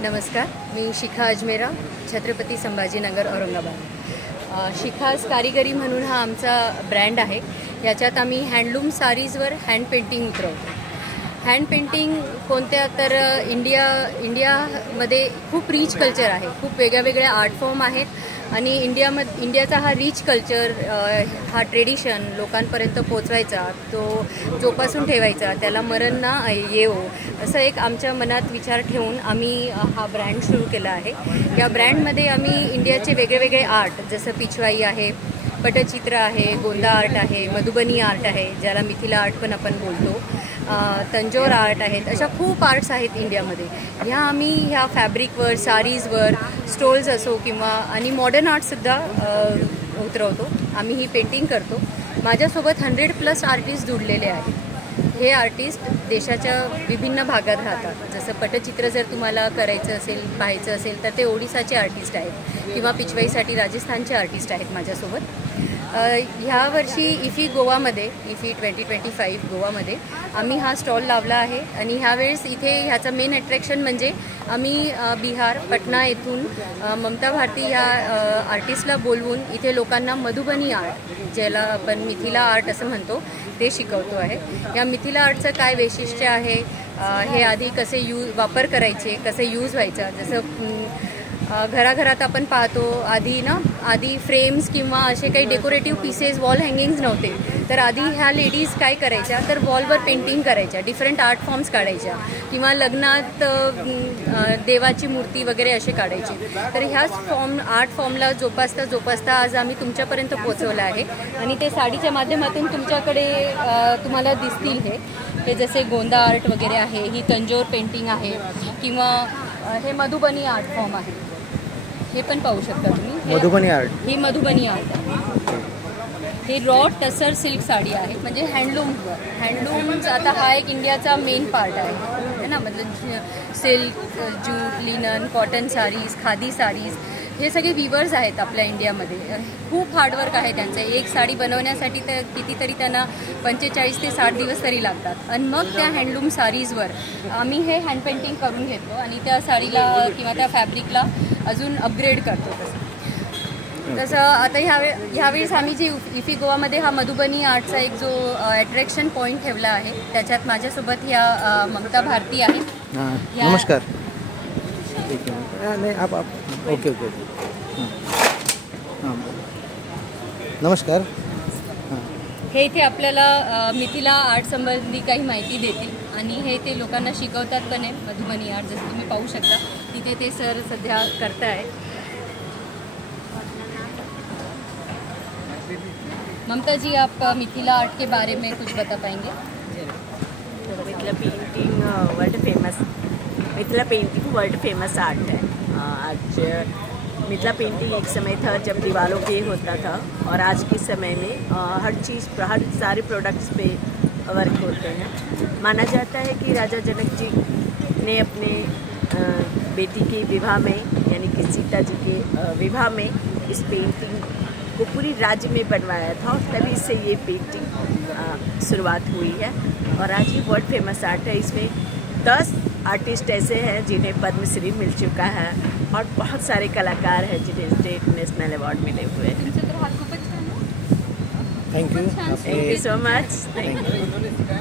नमस्कार, मी शिखा अजमेरा, छत्रपती संभाजीनगर, औरंगाबाद। शिखाज कारिगरी म्हणून हा आमचा ब्रँड आहे। याच्यात आम्ही हँडलूम साडीजवर हँड पेंटिंग उतरवतो। हँड पेंटिंग कोणत्या तर इंडियामध्ये खूप रिच कल्चर आहे, खूप वेगळ्या आर्ट फॉर्म आहेत आणि इंडियाचा हा रिच कल्चर, हा ट्रेडिशन लोकांपर्यंत पोचवायचा, तो जोपासून ठेवायचा, त्याला मरण ना येवो असं एक आमच्या मनात विचार ठेवून आम्ही हा ब्रँड सुरू केला आहे। या ब्रँडमध्ये आम्ही इंडियाचे वेगळे आर्ट, जसं पिछवाई आहे, पटचित्र आहे, गोंदा आर्ट आहे, मधुबनी आर्ट आहे, ज्याला मिथिला आर्ट पण आपण बोलतो, तंजोर आर्ट आहेत, अशा खूप आर्ट्स आहेत इंडियामध्ये। आम्ही ह्या फॅब्रिकवर, साडीजवर स्टोल्स असो किंवा आणि मॉडर्न आर्टसुद्धा उतरवतो। आम्ही ही पेंटिंग करतो। माझ्यासोबत 100+ आर्टिस्ट जुडलेले आहेत। हे आर्टिस्ट देशाच्या विभिन्न भागात राहतात। जसं पटचित्र जर तुम्हाला करायचं असेल, पाहायचं असेल तर ते ओडिसाचे आर्टिस्ट आहेत किंवा पिछवाईसाठी राजस्थानचे आर्टिस्ट आहेत माझ्यासोबत। ह्या वर्षी इफी 2025 गोवामध्ये आम्ही हा स्टॉल लावला आहे आणि ह्यावेळेस इथे ह्याचा मेन अट्रॅक्शन म्हणजे आम्ही बिहार, पटना येथून ममता भारती ह्या आर्टिस्टला बोलवून इथे लोकांना मधुबनी आर्ट, ज्याला आपण मिथिला आर्ट असं म्हणतो, ते शिकवतो आहे। या मिथिला आर्टचं काय वैशिष्ट्य आहे, हे आधी कसे वापर करायचे, कसे यूज व्हायचा, जसं घराघरात आपण पाहतो आधी फ्रेम्स किंवा असे काही डेकोरेटिव्ह पीसेस, वॉल हँगिंग्स नव्हते, तर आधी ह्या लेडीज काय करायच्या तर वॉलवर पेंटिंग करायच्या, डिफरंट आर्ट फॉर्म्स काढायच्या किंवा लग्नात देवाची मूर्ती वगैरे असे काढायचे। तर ह्याच आर्ट फॉर्मला जोपासता आज आम्ही तुमच्यापर्यंत पोहोचवलं आहे आणि ते साडीच्या माध्यमातून तुमच्याकडे तुम्हाला दिसतील। हे जसे गोंदा आर्ट वगैरे आहे, ही तंजोर पेंटिंग आहे किंवा हे मधुबनी आर्ट फॉर्म आहे, हे पण पाहू शकता तुम्ही। मधुबनी आर्ट, ही मधुबनी आर्ट आहे। हे रॉ टसर सिल्क साडी आहे, म्हणजे हँडलूम्स आता हा एक इंडियाचा मेन पार्ट आहे ना, मतलब silk, jute, linen, cotton sarees, khadi sarees, हे सगळे विवर्स आहेत आपल्या इंडियामध्ये। खूप हार्डवर्क आहे त्यांचं। एक साडी बनवण्यासाठी तर कितीतरी त्यांना 45 ते 60 दिवस तरी लागतात आणि मग त्या हँडलूम साडीजवर आम्ही हे हँड पेंटिंग करून घेतो आणि त्या साडीला किंवा त्या फॅब्रिकला अजून अपग्रेड करतो। तसं आता ह्यावेळेस आम्ही जी इफी गोवामध्ये हा मधुबनी आर्टचा एक जो अट्रॅक्शन पॉईंट ठेवला आहे, त्याच्यात माझ्यासोबत ह्या ममता भारती आहेत। नमस्कार। नहीं आप ओके। नमस्कार। हे इथे आपल्याला मिथिला आर्ट संबंधी काही माहिती देतील आणि हे ते लोकांना शिकवतात पण आहे, मधुबनी आर्ट, जसं तुम्ही पाहू शकता तिथे ते सर सध्या करतायत। ममता जी, आप मिथिला आर्ट के बारे में कुछ बता पाएंगे? Mithila painting world famous art है। आज मिथिला पेंटिंग एक समय था जब दीवारों पे होता था और आज के समय में हर सारे प्रोडक्ट्स पे वर्क होते हैं। माना जाता है कि राजा जनक जी ने अपने बेटी के विवाह में, यानी कि सीता जी के विवाह में, इस पेंटिंग को पूरी राज्य में बनवाया था और तभी से ये पेंटिंग शुरुआत हुई है और आज ये वर्ल्ड फेमस आर्ट है। इसमें 10 आर्टिस्ट ऐसे हैं जिन्हें पद्मश्री मिल चुका है और बहुत सारे कलाकार हैं जिन्हें स्टेट नेशनल अवार्ड मिले हुए हैं। Thank you so much. Thank you.